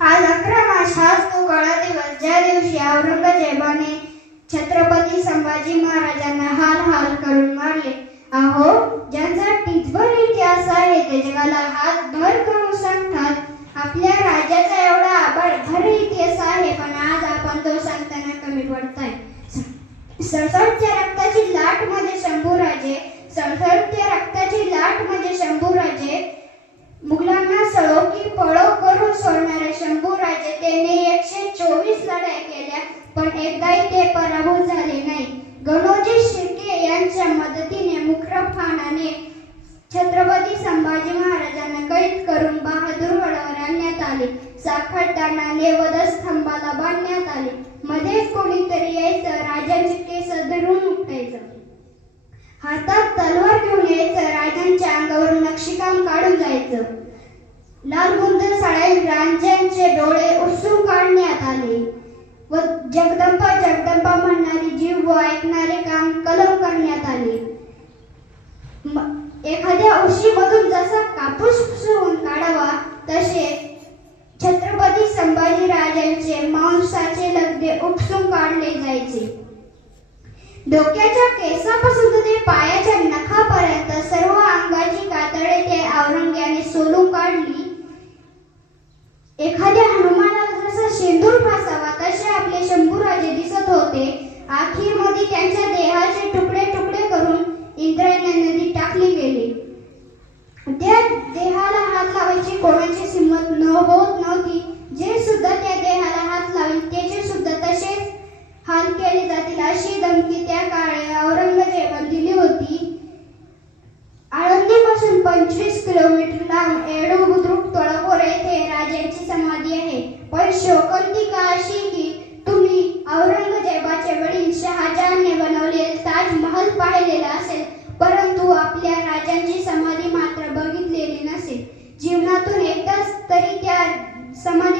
आज 11 मार्च हाच तो काळा दिवस ज्या दिवशी औरंगजेबाने छत्रपती संभाजी महाराजांना हाल करून मारले. अहो, ज्यांचा टिचभर इतिहास आहे ते जगाला हात भर करून सांगतात. आपल्या राजाचा एवढा आभार इतिहास आहे, पण आज आपण तो सांगताना कमी पडताय. सळसळत्या रक्ताची लाट मध्ये शंभूराजे, सळसळत्या रक्ताची लाट मध्ये शंभूराजे, मुघलांना सळो की पळो करून सोडणारे शंभूराजे. त्यांनी 124 लढाया केल्या, पण एकदाही ते पराभूत झाले नाही. गणोजी शिर्के यांच्या मदतीने मुक्रफानाने छत्रपती संभाजी महाराजांना कैद करून बहादूरगडावर आणण्यात आले. साखळतानाने वधस्तंभाला बांधण्यात आले. मध्येच कोणीतरी यायचं, राजांचे केस धरून उपटायचं, हातात तलवार घेऊन यायचं, राजांच्या अंगावरून नक्षीकाम काढून जायचं. लाल गुंद साळे राजांचे डोळे उपसून काढण्यात आले व जगदंबा जगदंबा म्हणणारी जीव व ऐकणारे कान कलम करण्यात आले. एखाद्या उशीमधून जसा कापूस उपसून काढावा तसे छत्रपती संभाजी राजांचे मांसाचे लगदे उपसून काढले जायचे. डोक्याच्या केसापासून ते पायाच्या नखापर्यंत सर्व अंगाची कातडे ते औरंग्याने सोलून काढली. एखाद्या हनुमानाला जसा शेंदूर फासावा तसे आपले शंभूराजे दिसत होते. अखेरमध्ये त्यांच्या देहाचे तुकडे तुकडे करून इंद्रायणी नदीत टाकले गेले. त्या देहाला हात लावायची कोणाची हिंमत होत नव्हती. जे सुद्धा त्या देहाला हात लावेल त्याचे सुद्धा तसेच हाल केले जातील अशी धमकी त्या काळी औरंगजेबाने दिली होती. आळंदीपासून 25 किलोमीटर लांब एडू बुद्रुक तळापोर येथे राजांची समाधी आहे. पण शोकांतिका अशी की तुम्ही औरंगजेबाचे वडील शहाजहानने बनवलेले ताजमहल पाहिलेला असेल, परंतु आपल्या राजांची समाधी मात्र बघितलेली नसेल. जीवनातून एकदाच तरी त्या समाधी